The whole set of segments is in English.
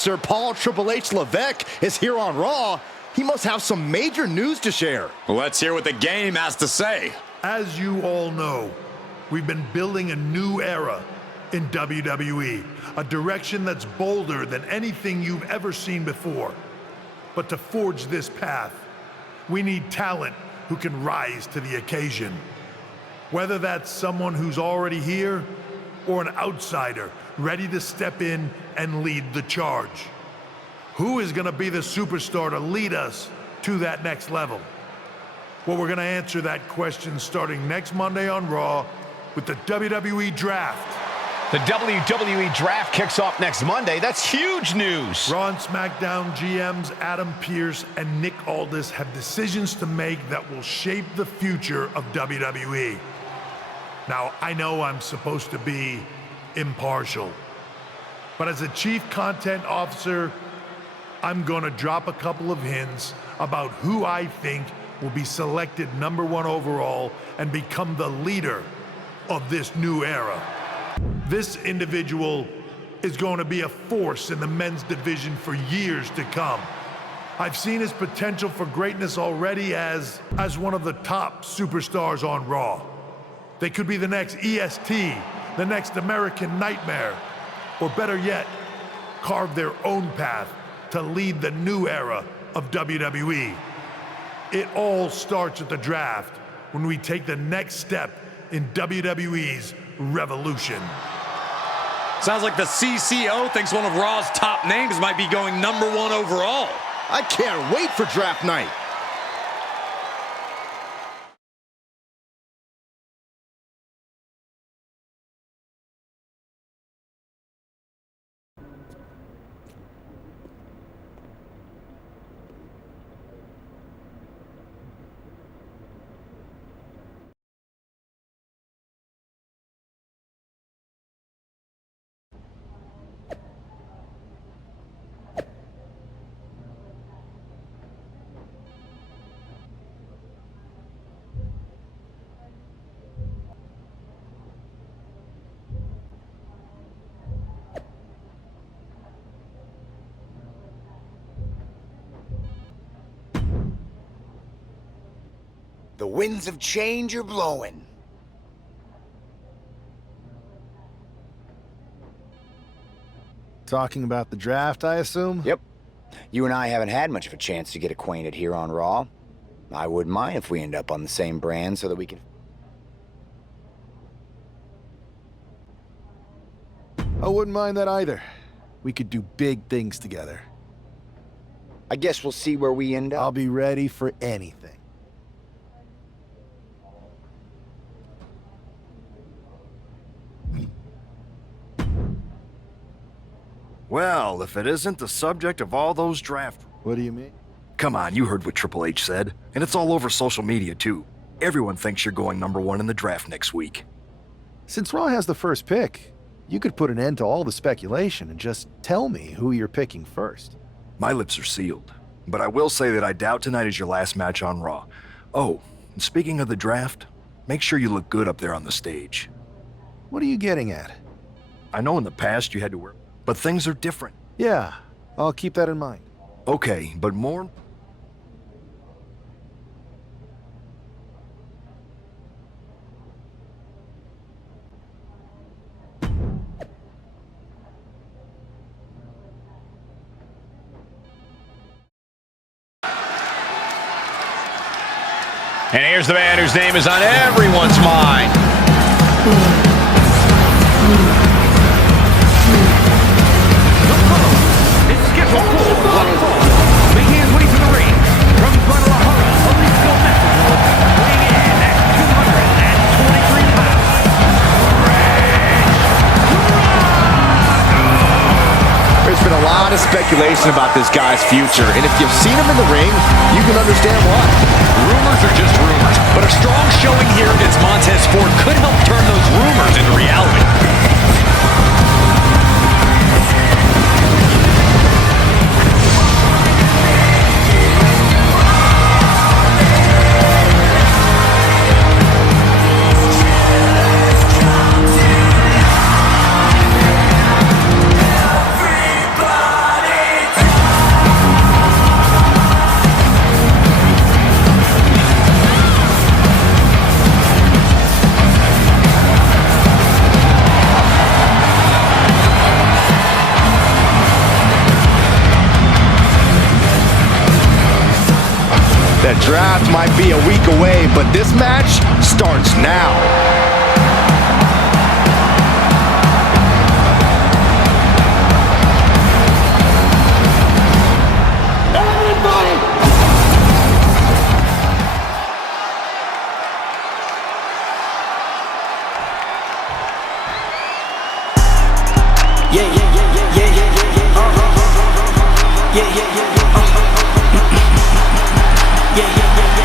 Sir Paul Triple H Levesque is here on Raw. He must have some major news to share. Let's hear what the game has to say. As you all know, we've been building a new era in WWE, a direction that's bolder than anything you've ever seen before. But to forge this path, we need talent who can rise to the occasion. Whether that's someone who's already here or an outsider ready to step in and lead the charge. Who is going to be the superstar to lead us to that next level? Well, we're going to answer that question starting next Monday on Raw with the WWE Draft. The WWE Draft kicks off next Monday. That's huge news. Raw and SmackDown GMs Adam Pearce and Nick Aldis have decisions to make that will shape the future of WWE. Now, I know I'm supposed to be impartial, but as a chief content officer, I'm going to drop a couple of hints about who I think will be selected #1 overall and become the leader of this new era. This individual is going to be a force in the men's division for years to come. I've seen his potential for greatness already as one of the top superstars on Raw. They could be the next EST, the next American Nightmare, or better yet, carve their own path to lead the new era of WWE. It all starts at the draft when we take the next step in WWE's revolution. Sounds like the CCO thinks one of Raw's top names might be going #1 overall. I can't wait for draft night. The winds of change are blowing. Talking about the draft, I assume? Yep. You and I haven't had much of a chance to get acquainted here on Raw. I wouldn't mind if we end up on the same brand so that we can... I wouldn't mind that either. We could do big things together. I guess we'll see where we end up. I'll be ready for anything. Well, if it isn't the subject of all those draft... What do you mean? Come on, you heard what Triple H said. And it's all over social media, too. Everyone thinks you're going #1 in the draft next week. Since Raw has the first pick, you could put an end to all the speculation and just tell me who you're picking first. My lips are sealed. But I will say that I doubt tonight is your last match on Raw. Oh, and speaking of the draft, make sure you look good up there on the stage. What are you getting at? I know in the past you had to wear... But things are different. Yeah, I'll keep that in mind. Okay, but more... And here's the man whose name is on everyone's mind. Making his way to the ring from Guadalajara, Jalisco, Mexico, weighing in at 223 pounds. There's been a lot of speculation about this guy's future, and if you've seen him in the ring, you can understand why. Rumors are just rumors, but a strong showing here against Montez Ford could help turn those rumors into reality. Everybody The draft might be a week away, but this match starts now.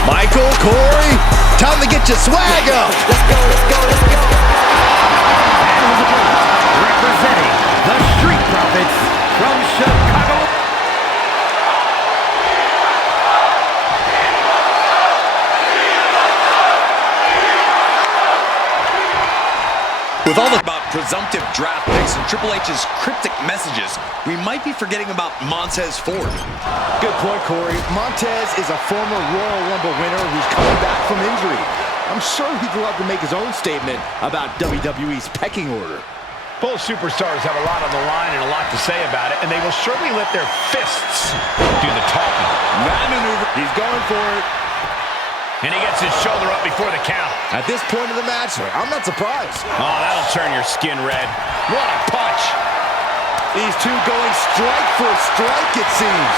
Michael, Corey, time to get your swag up. Let's go, let's go, let's go. Representing the Street Profits from Chicago. With all the about presumptive draft picks and Triple H's cryptic messages, we might be forgetting about Montez Ford. Good point, Corey. Montez is a former Royal Rumble winner who's coming back from injury. I'm sure he'd love to make his own statement about WWE's pecking order. Both superstars have a lot on the line and a lot to say about it, and they will surely let their fists do the talking. That maneuver, he's going for it. And he gets his shoulder up before the count. At this point of the match, I'm not surprised. Oh, that'll turn your skin red. What a punch. These two going strike for strike, it seems.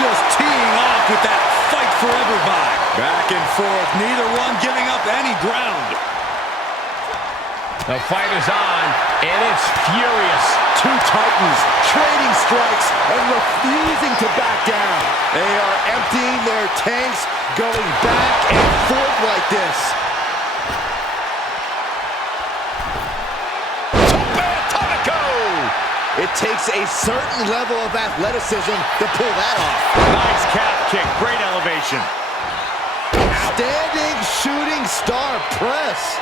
Just teeing off with that fight forever vibe. Back and forth, neither one giving up any ground. The fight is on, and it's furious. Two titans trading strikes and refusing to back down. They are emptying their tanks, going back and forth like this. It takes a certain level of athleticism to pull that off. Nice calf kick, great elevation. Standing shooting star press.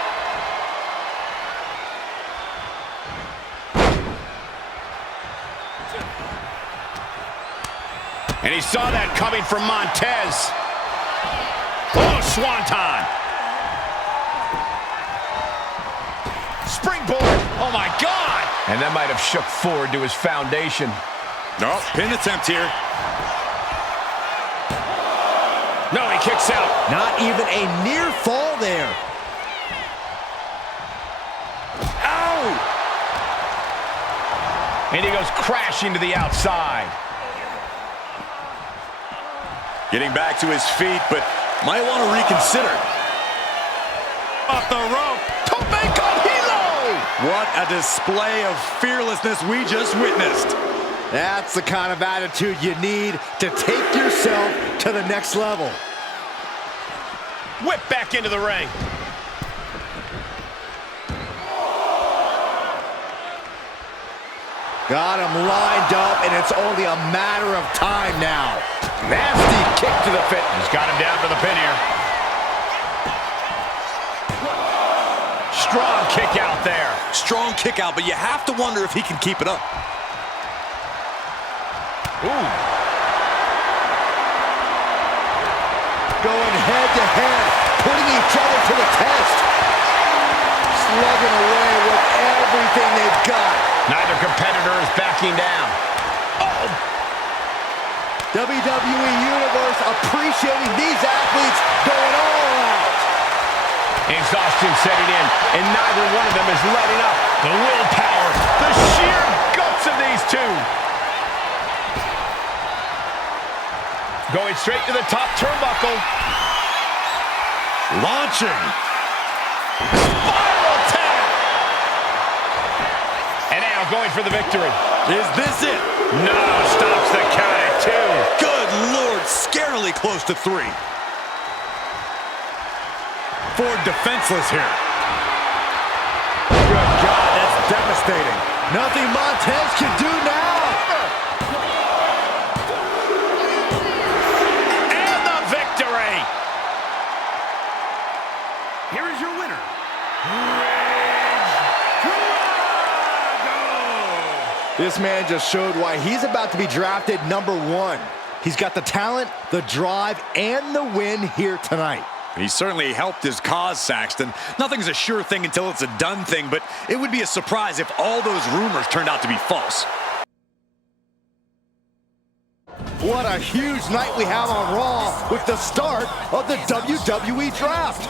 And he saw that coming from Montez. Oh, swanton. Springboard. Oh, my God. And that might have shook Ford to his foundation. No, pin attempt here. No, he kicks out. Not even a near fall there. Ow! And he goes crashing to the outside. Getting back to his feet, but might want to reconsider. Off the rope. Tope con hilo! What a display of fearlessness we just witnessed. That's the kind of attitude you need to take yourself to the next level. Whip back into the ring. Got him lined up, and it's only a matter of time now. Nasty kick to the face. He's got him down for the pin here. Strong kick out there. Strong kick out, but you have to wonder if he can keep it up. Ooh. Going head to head, putting each other to the test. Slugging away with everything they've got. Neither competitor is backing down. Oh! WWE Universe appreciating these athletes going all out. Exhaustion setting in, and neither one of them is letting up. The willpower, the sheer guts of these two. Going straight to the top turnbuckle. Launching. Spiral tap. And now going for the victory. Is this it? No, stops the count at 2. Good Lord, scarily close to 3. Ford defenseless here. Good God, that's devastating. Nothing Montez can do now. And the victory. Here is your winner, This man just showed why he's about to be drafted #1. He's got the talent, the drive, and the win here tonight. He certainly helped his cause, Saxton. Nothing's a sure thing until it's a done thing, but it would be a surprise if all those rumors turned out to be false. What a huge night we have on Raw with the start of the WWE Draft.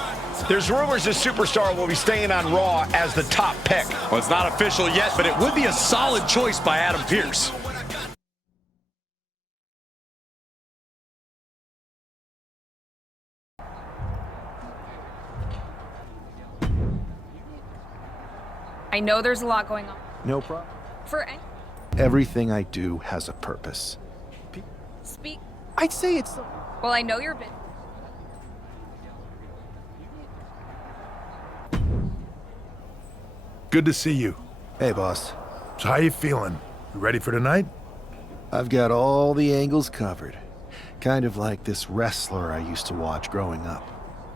There's rumors this superstar will be staying on Raw as the top pick. Well, it's not official yet, but it would be a solid choice by Adam Pearce. I know there's a lot going on. No problem. For Everything I do has a purpose. speak. I'd say it's... Well, I know you're busy. Good to see you. Hey, boss. So how you feeling? You ready for tonight? I've got all the angles covered. Kind of like this wrestler I used to watch growing up.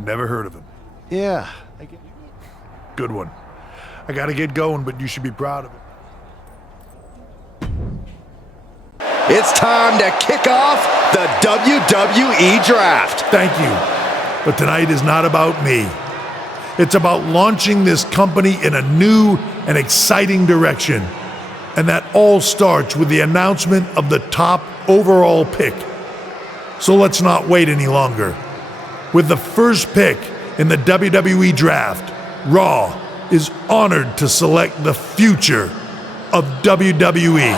Never heard of him. Yeah. Good one. I gotta get going, but you should be proud of it. It's time to kick off the WWE Draft. Thank you. But tonight is not about me. It's about launching this company in a new and exciting direction. And that all starts with the announcement of the top overall pick. So let's not wait any longer. With the first pick in the WWE Draft, Raw is honored to select the future of WWE.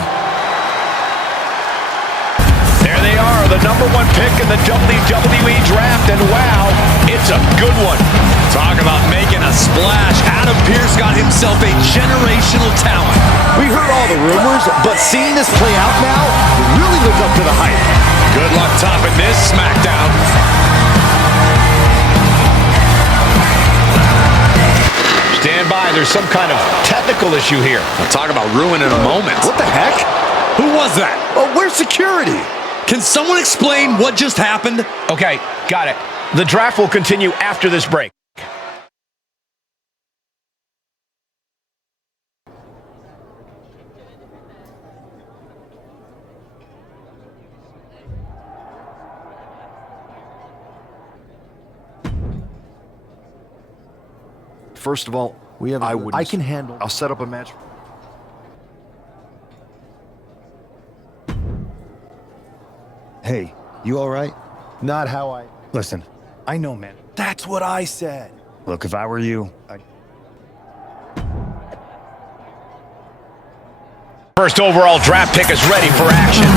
There they are, the #1 pick in the WWE Draft, and wow, it's a good one. Talk about making a splash. Adam Pearce got himself a generational talent. We heard all the rumors, but seeing this play out now really lives up to the hype. Good luck topping this SmackDown. Stand by, there's some kind of technical issue here. We'll talk about ruin in a moment. What the heck? Who was that? Oh, where's security? Can someone explain what just happened? Okay, got it. The draft will continue after this break. First of all, I can handle... I'll set up a match. Hey, you all right? Not how I... Listen, I know, man. That's what I said. Look, if I were you, First overall draft pick is ready for action.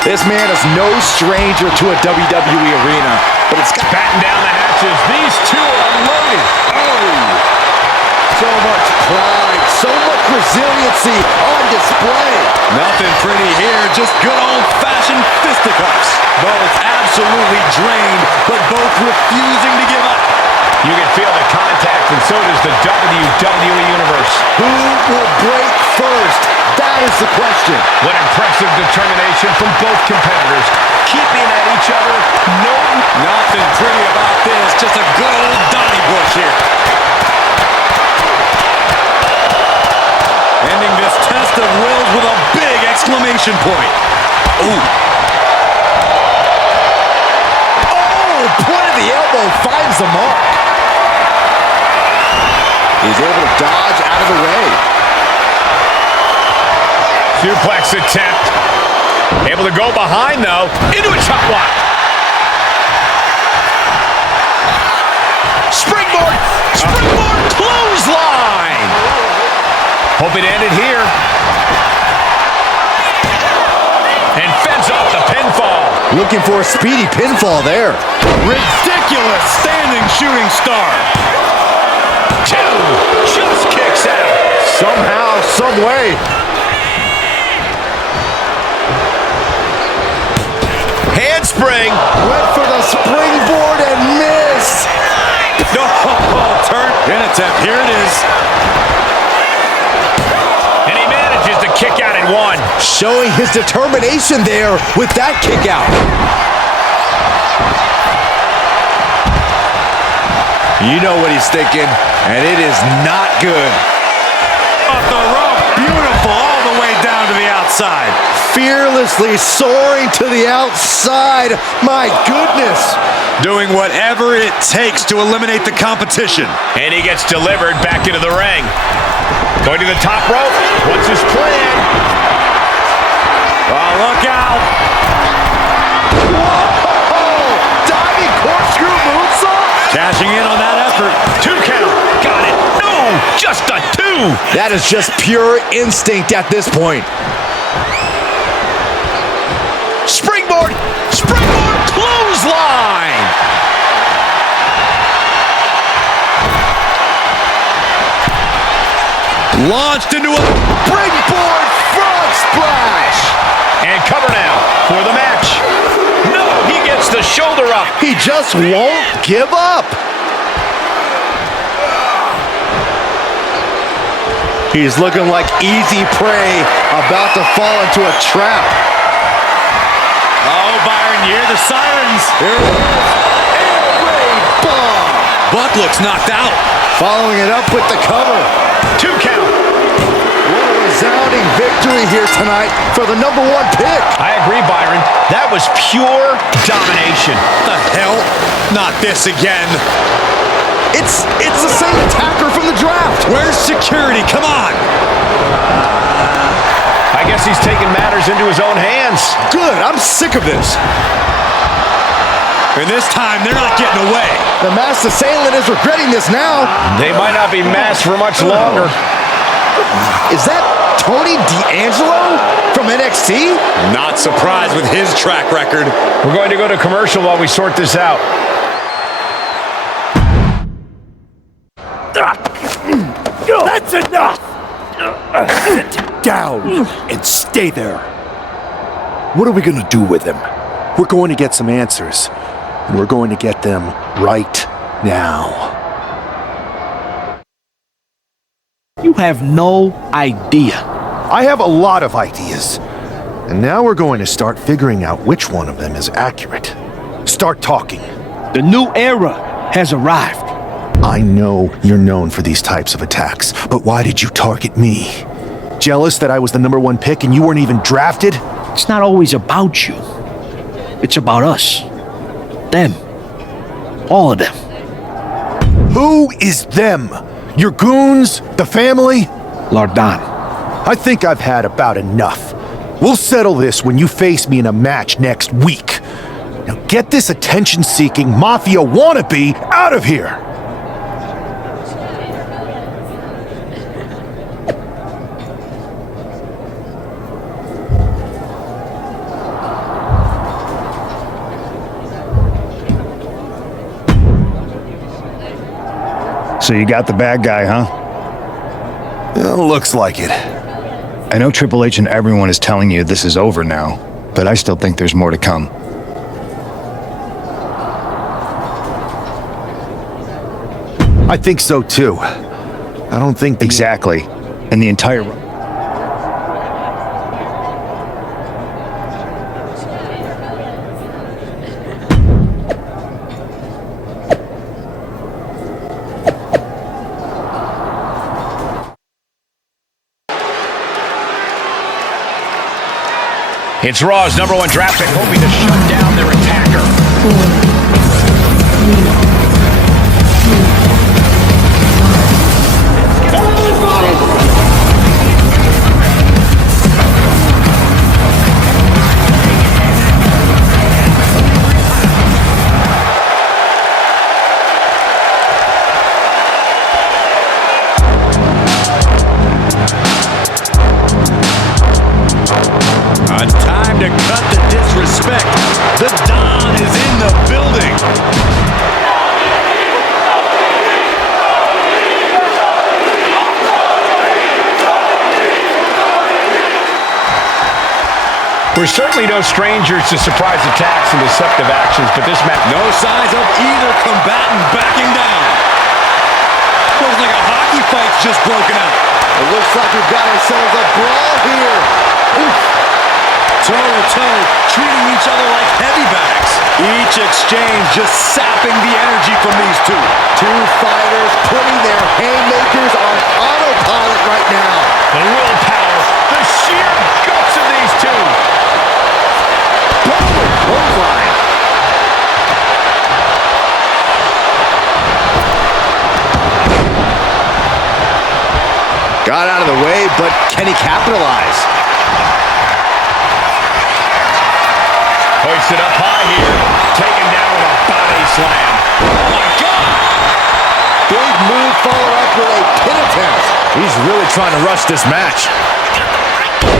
This man is no stranger to a WWE arena, but it's got... Batten down the hatches. These two are unloading. Oh! So much pride, so much resiliency on display. Nothing pretty here, just good old-fashioned fisticuffs. Both absolutely drained, but both refusing to give up. You can feel the contact, and so does the WWE Universe. Who will break first? That is the question. What impressive determination from both competitors. Keeping at each other. Nothing pretty about this, just a good old Donnybrook here. Ending this test of wills with a big exclamation point. Ooh. Oh, point of the elbow finds the mark. He's able to dodge out of the way. Suplex attempt. Able to go behind, though. Into a chop block. Springboard. Springboard clothesline. Hope it ended here. And fends off the pinfall. Looking for a speedy pinfall there. Ridiculous standing shooting star. Two. Just kicks out. Somehow, some way. Handspring. Went for the springboard and missed. No, turn pin attempt. Here it is. And he manages to kick out in one. Showing his determination there with that kick out. You know what he's thinking, and it is not good. Off the rope, beautiful, all the way down to the outside. Fearlessly soaring to the outside. My goodness. Doing whatever it takes to eliminate the competition. And he gets delivered back into the ring. Going to the top rope. What's his plan? Oh, look out. Whoa! Diving corkscrew moonsault? Cashing in on that effort. 2 count. Got it. No, just a 2. That is just pure instinct at this point. Springboard. Springboard clothesline. Launched into a Springboard frog splash. And cover now for the match. No, he gets the shoulder up. He just won't give up. He's looking like easy prey, about to fall into a trap. Oh, Byron, you hear the sirens. Here it is. Air bomb. Buck looks knocked out. Following it up with the cover. 2 count. What a resounding victory here tonight for the #1 pick. I agree, Byron. That was pure domination. What the hell? Not this again. It's the same attacker from the draft. Where's security? Come on. I guess he's taking matters into his own hands. Good, I'm sick of this. And this time, they're not getting away. The masked assailant is regretting this now. They might not be masked for much longer. Is that Tony D'Angelo from NXT? Not surprised with his track record. We're going to go to commercial while we sort this out. That's enough! Sit down and stay there. What are we going to do with him? We're going to get some answers, and we're going to get them right now. You have no idea. I have a lot of ideas, and now we're going to start figuring out which one of them is accurate. Start talking. The new era has arrived. I know you're known for these types of attacks, but why did you target me? Jealous that I was the #1 pick and you weren't even drafted? It's not always about you. It's about us. Them. All of them. Who is them? Your goons? The family? Lardan. I think I've had about enough. We'll settle this when you face me in a match next week. Now get this attention-seeking mafia wannabe out of here! So you got the bad guy, huh? Looks like it. I know Triple H and everyone is telling you this is over now, but I still think there's more to come. I think so too. I don't think Exactly. And the entire... It's Raw's #1 draft pick, hoping to shut down their attacker. Time to cut the disrespect. The Don is in the building. We're certainly no strangers to surprise attacks and deceptive actions, but this match... No signs of either combatant backing down. Looks like a hockey fight's just broken out. It looks like we've got ourselves a brawl here. Oof. toe-to-toe, treating each other like heavy bags. Each exchange just sapping the energy from these two. Two fighters putting their haymakers on autopilot right now. The willpower, the sheer guts of these two. Boom! Clothesline. Got out of the way, but can he capitalize? Hoists it up high here. Taken down with a body slam. Oh, my God! Big move followed up with a pin attempt. He's really trying to rush this match.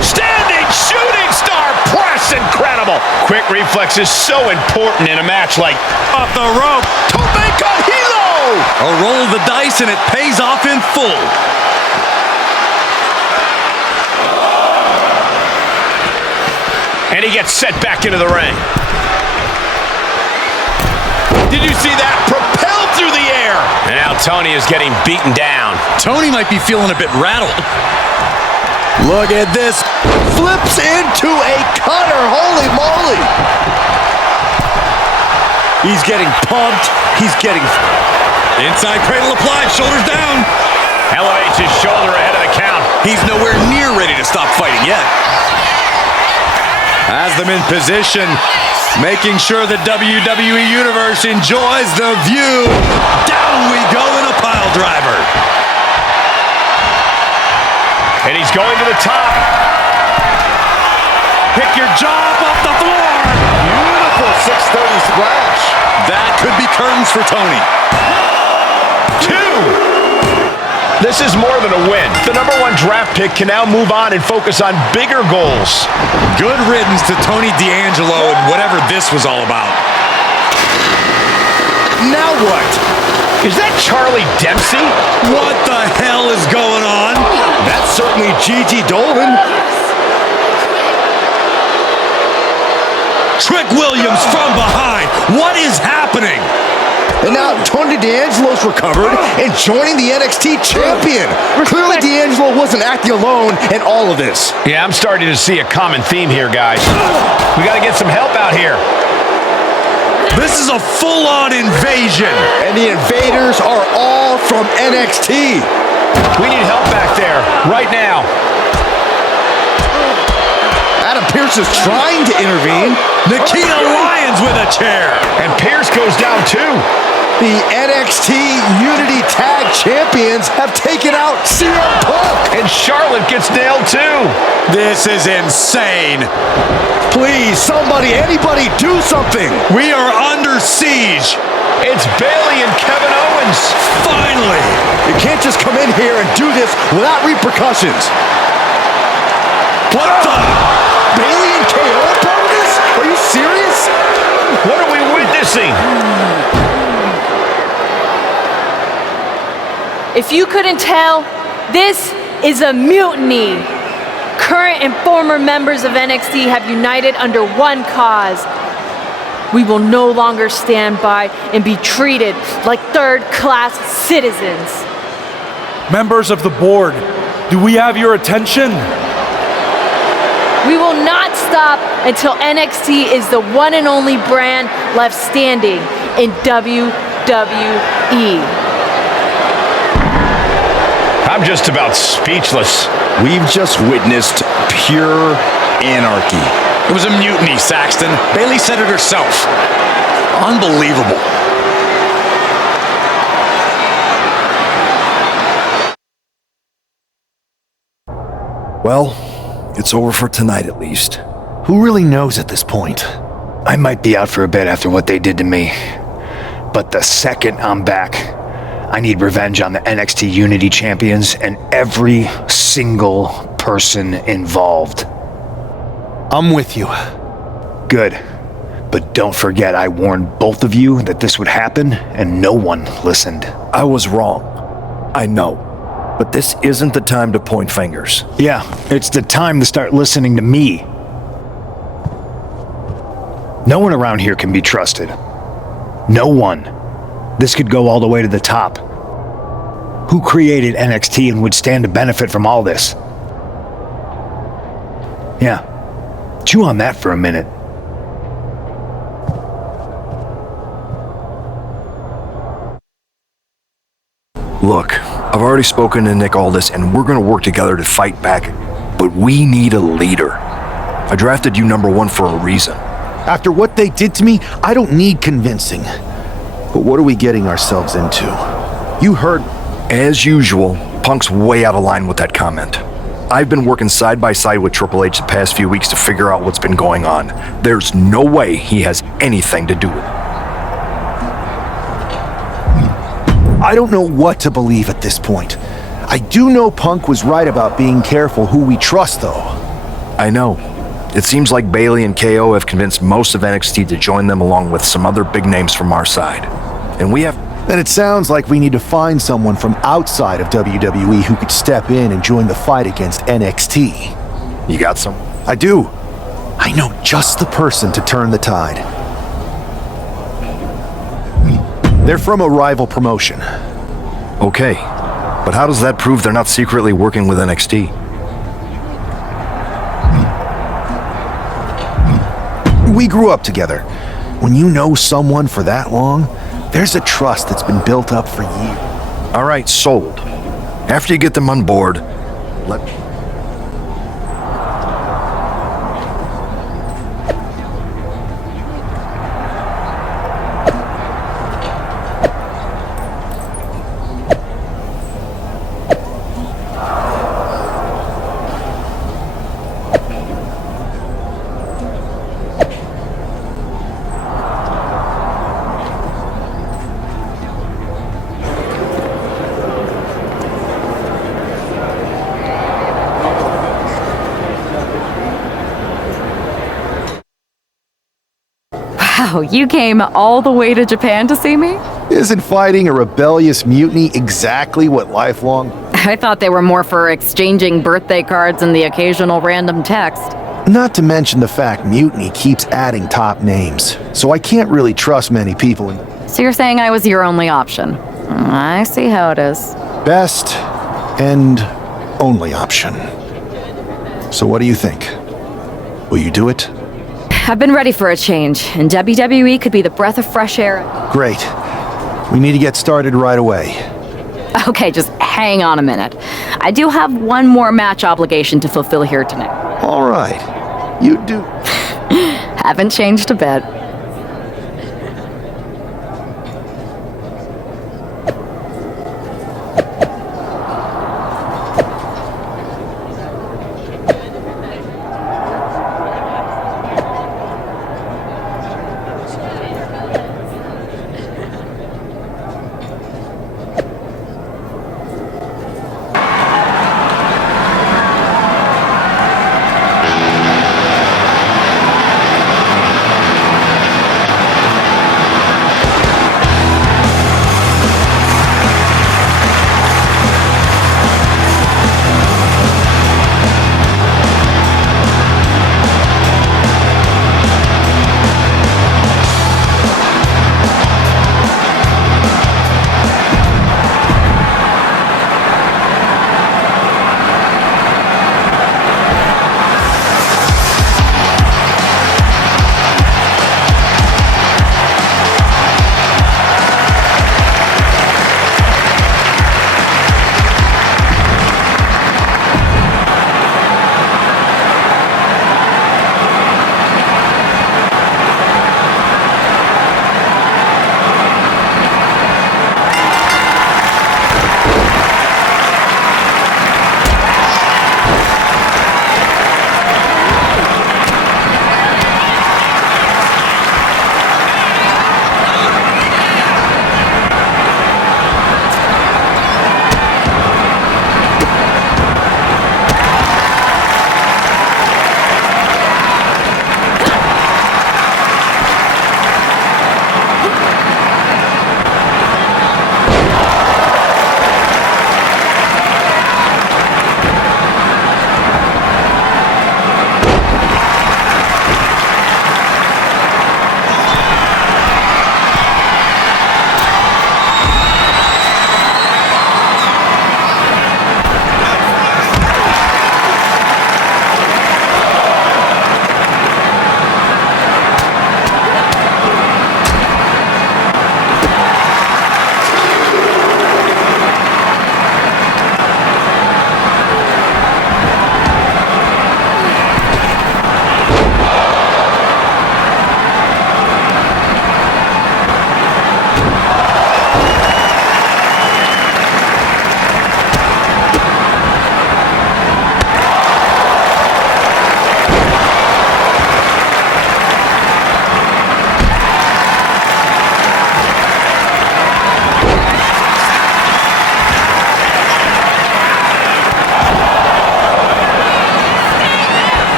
Standing shooting star press. Incredible. Quick reflex is so important in a match like Off the rope. Tope con hilo! A roll of the dice and it pays off in full. and he gets set back into the ring. Did you see that? Propelled through the air. And now Tony is getting beaten down. Tony might be feeling a bit rattled. Look at this. Flips into a cutter. Holy moly. He's getting pumped. He's getting... Inside cradle applied. Shoulders down. Elevates his shoulder ahead of the count. He's nowhere near ready to stop fighting yet. Has them in position, making sure the WWE Universe enjoys the view. Down we go in a pile driver. And he's going to the top. Pick your jaw up off the floor. Beautiful 630 splash. That could be curtains for Tony. 2. This is more than a win. The #1 draft pick can now move on and focus on bigger goals. Good riddance to Tony D'Angelo and whatever this was all about. Now what? Is that Charlie Dempsey? What the hell is going on? That's certainly Gigi Dolan. Trick Williams from behind. What is happening? And now Tony D'Angelo's recovered and joining the NXT champion. Clearly D'Angelo wasn't acting alone in all of this. Yeah, I'm starting to see a common theme here, guys. We got to get some help out here. This is a full-on invasion. And the invaders are all from NXT. We need help back there, right now. Adam Pearce is trying to intervene. Nikita Lyons with a chair. And Pearce goes down too. The NXT Unity Tag Champions have taken out CM Punk. And Charlotte gets nailed too. This is insane. Please, somebody, anybody, do something. We are under siege. It's Bayley and Kevin Owens. Finally. You can't just come in here and do this without repercussions. What the? Bayley and KO are part of this? Are you serious? What are we witnessing? If you couldn't tell, this is a mutiny. Current and former members of NXT have united under one cause. We will no longer stand by and be treated like third-class citizens. Members of the board, do we have your attention? We will not stop until NXT is the one and only brand left standing in WWE. I'm just about speechless. We've just witnessed pure anarchy. It was a mutiny, Saxton. Bayley said it herself. Unbelievable. Well, it's over for tonight at least. Who really knows at this point? I might be out for a bit after what they did to me. But the second I'm back, I need revenge on the NXT Unity Champions and every single person involved. I'm with you. Good. But don't forget I warned both of you that this would happen, and no one listened. I was wrong. I know. But this isn't the time to point fingers. Yeah, it's the time to start listening to me. No one around here can be trusted. No one. This could go all the way to the top. Who created NXT and would stand to benefit from all this? Yeah, Chew on that for a minute. Look, I've already spoken to Nick Aldis, and we're gonna work together to fight back. But we need a leader. I drafted you #1 for a reason. After what they did to me, I don't need convincing. But what are we getting ourselves into? You heard... As usual, Punk's way out of line with that comment. I've been working side by side with Triple H the past few weeks to figure out what's been going on. There's no way he has anything to do with it. I don't know what to believe at this point. I do know Punk was right about being careful who we trust, though. I know. It seems like Bayley and KO have convinced most of NXT to join them along with some other big names from our side. And we have... Then it sounds like we need to find someone from outside of WWE who could step in and join the fight against NXT. You got some? I do. I know just the person to turn the tide. They're from a rival promotion. Okay, but how does that prove they're not secretly working with NXT? We grew up together. When you know someone for that long, there's a trust that's been built up for years. All right, sold. After you get them on board, let... Wow, you came all the way to Japan to see me? Isn't fighting a rebellious mutiny exactly what lifelong... I thought they were more for exchanging birthday cards and the occasional random text. Not to mention the fact Mutiny keeps adding top names, so I can't really trust many people in... So you're saying I was your only option? I see how it is. Best and only option. So what do you think? Will you do it? I've been ready for a change, and WWE could be the breath of fresh air. Great. We need to get started right away. Okay, just hang on a minute. I do have one more match obligation to fulfill here tonight. All right. You do. Haven't changed a bit.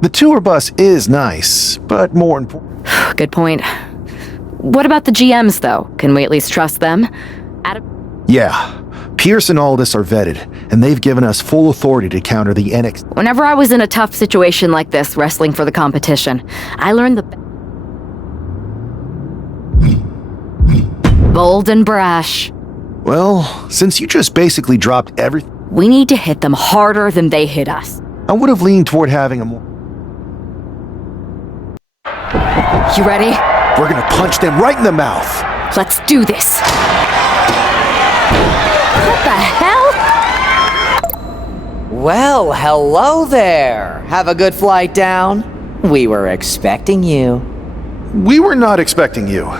The tour bus is nice, but more important. Good point. What about the GMs, though? Can we at least trust them? Yeah, Pierce and Aldis are vetted, and they've given us full authority to counter the NXT. Whenever I was in a tough situation like this, wrestling for the competition, I learned the bold and brash. Well, since you just basically dropped everything, we need to hit them harder than they hit us. I would have leaned toward having a more... You ready? We're gonna punch them right in the mouth. Let's do this. What the hell? Well, hello there. Have a good flight down. We were expecting you. We were not expecting you.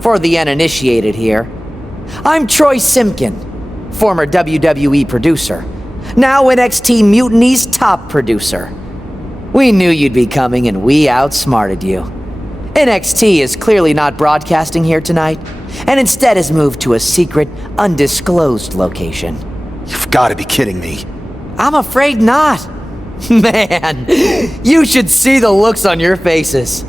For the uninitiated here, I'm Troy Simkin, former WWE producer, now NXT Mutiny's top producer. We knew you'd be coming and we outsmarted you. NXT is clearly not broadcasting here tonight, and instead has moved to a secret, undisclosed location. You've got to be kidding me. I'm afraid not. Man, you should see the looks on your faces.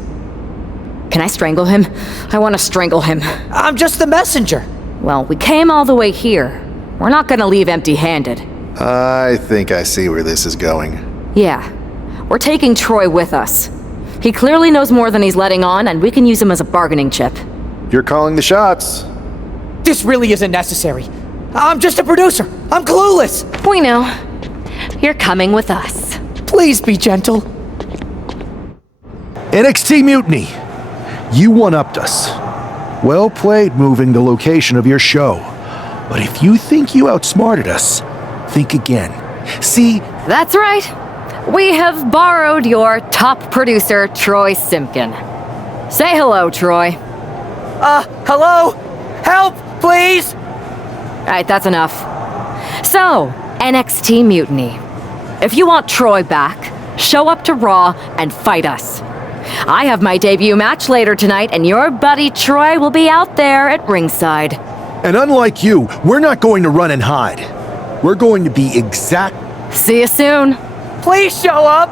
Can I strangle him? I want to strangle him. I'm just the messenger. Well, we came all the way here. We're not gonna leave empty-handed. I think I see where this is going. Yeah, we're taking Troy with us. He clearly knows more than he's letting on, and we can use him as a bargaining chip. You're calling the shots. This really isn't necessary. I'm just a producer. I'm clueless. We know. You're coming with us. Please be gentle. NXT Mutiny, you one-upped us. Well played moving the location of your show. But if you think you outsmarted us, think again. See? That's right. We have borrowed your top producer, Troy Simkin. Say hello, Troy. Hello? Help, please? Alright, that's enough. So, NXT Mutiny. If you want Troy back, show up to Raw and fight us. I have my debut match later tonight, and your buddy Troy will be out there at ringside. And unlike you, we're not going to run and hide. We're going to be exact. See you soon. Please show up.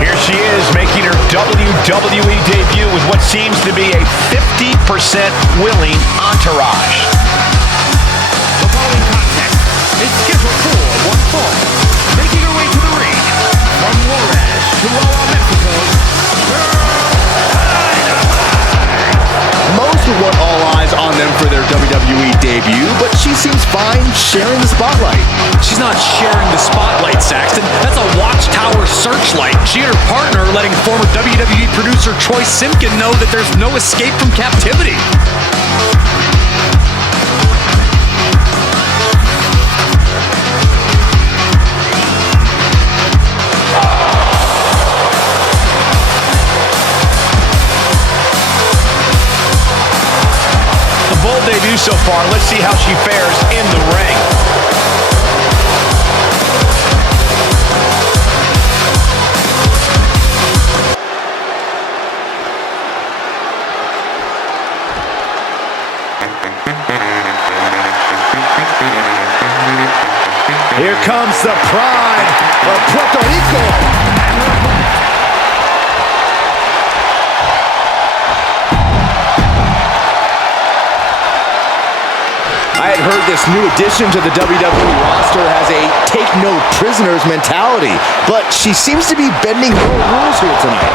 Here she is, making her WWE debut with what seems to be a 50% willing entourage. The following contest is scheduled for one fall. Making her way to the ring from Juarez, Chihuahua, Mexico. Most would want all eyes on them for their WWE debut, but she seems fine sharing the spotlight. She's not sharing the spotlight, Saxton. That's a watchtower searchlight. She and her partner letting former WWE producer Troy Simkin know that there's no escape from captivity. Bold debut so far. Let's see how she fares in the ring. Here comes the pride of Puerto Rico. I had heard this new addition to the WWE roster has a take no prisoners mentality, but she seems to be bending no rules here tonight.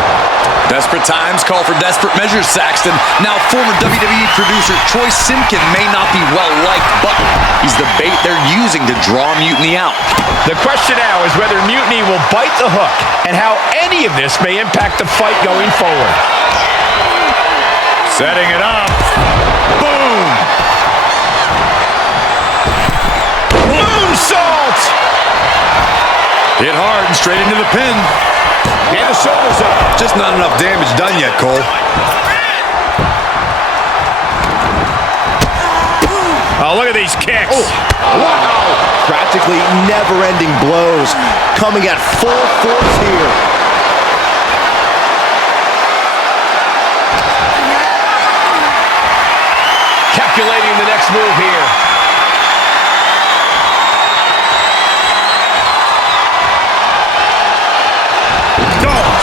Desperate times call for desperate measures, Saxton. Now, former WWE producer Troy Simkin may not be well-liked, but he's the bait they're using to draw Mutiny out. The question now is whether Mutiny will bite the hook and how any of this may impact the fight going forward. Setting it up. Boom! Moonsault! Hit hard and straight into the pin. And the shoulders up. Just not enough damage done yet, Cole. Oh, look at these kicks. Oh, wow. Practically never-ending blows coming at full force here. calculating the next move here.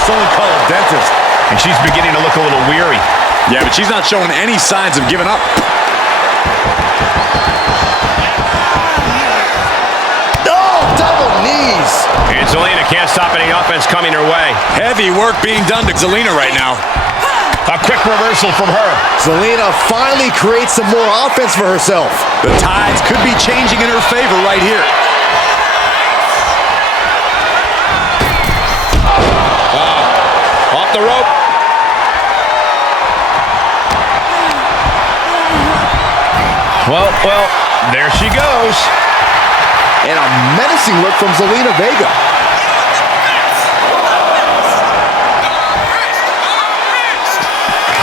Someone call a dentist. And she's beginning to look a little weary. Yeah, but she's not showing any signs of giving up. Oh, double knees. And Zelina can't stop any offense coming her way. Heavy work being done to Zelina right now. A quick reversal from her. Zelina finally creates some more offense for herself. The tides could be changing in her favor right here. Off the rope. Well, there she goes. And a menacing look from Zelina Vega.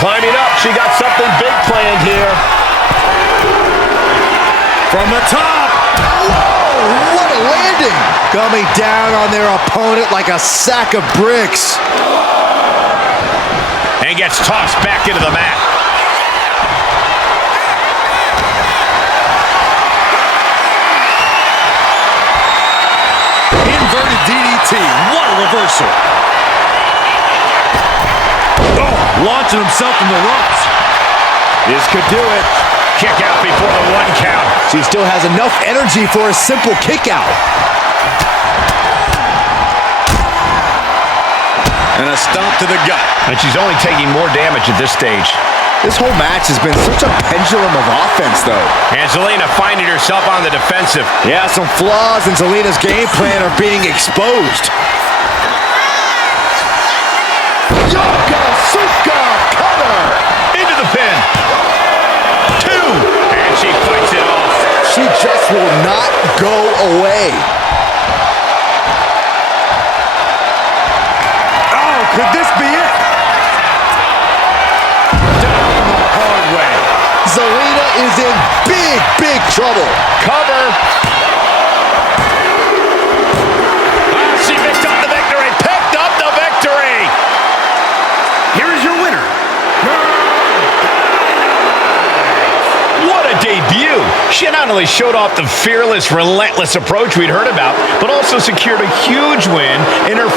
Climbing up, she got something big planned here. From the top. Whoa, what a landing. Coming down on their opponent like a sack of bricks. And gets tossed back into the mat. Inverted DDT. What a reversal. Oh, launching himself from the ropes. This could do it. Kick out before the 1 count. She still has enough energy for a simple kick out. And a stomp to the gut. And she's only taking more damage at this stage. This whole match has been such a pendulum of offense, though. And Zelina finding herself on the defensive. Yeah, some flaws in Zelina's game plan are being exposed. Yokosuka cover! Into the pin. 2. And she fights it off. She just will not go away. Oh, could this be it? Down the hard way. Zelina is in big trouble. Cover. She picked up the victory. Picked up the victory. Here is your winner. What a debut. She not only showed off the fearless, relentless approach we'd heard about, but also secured a huge win in her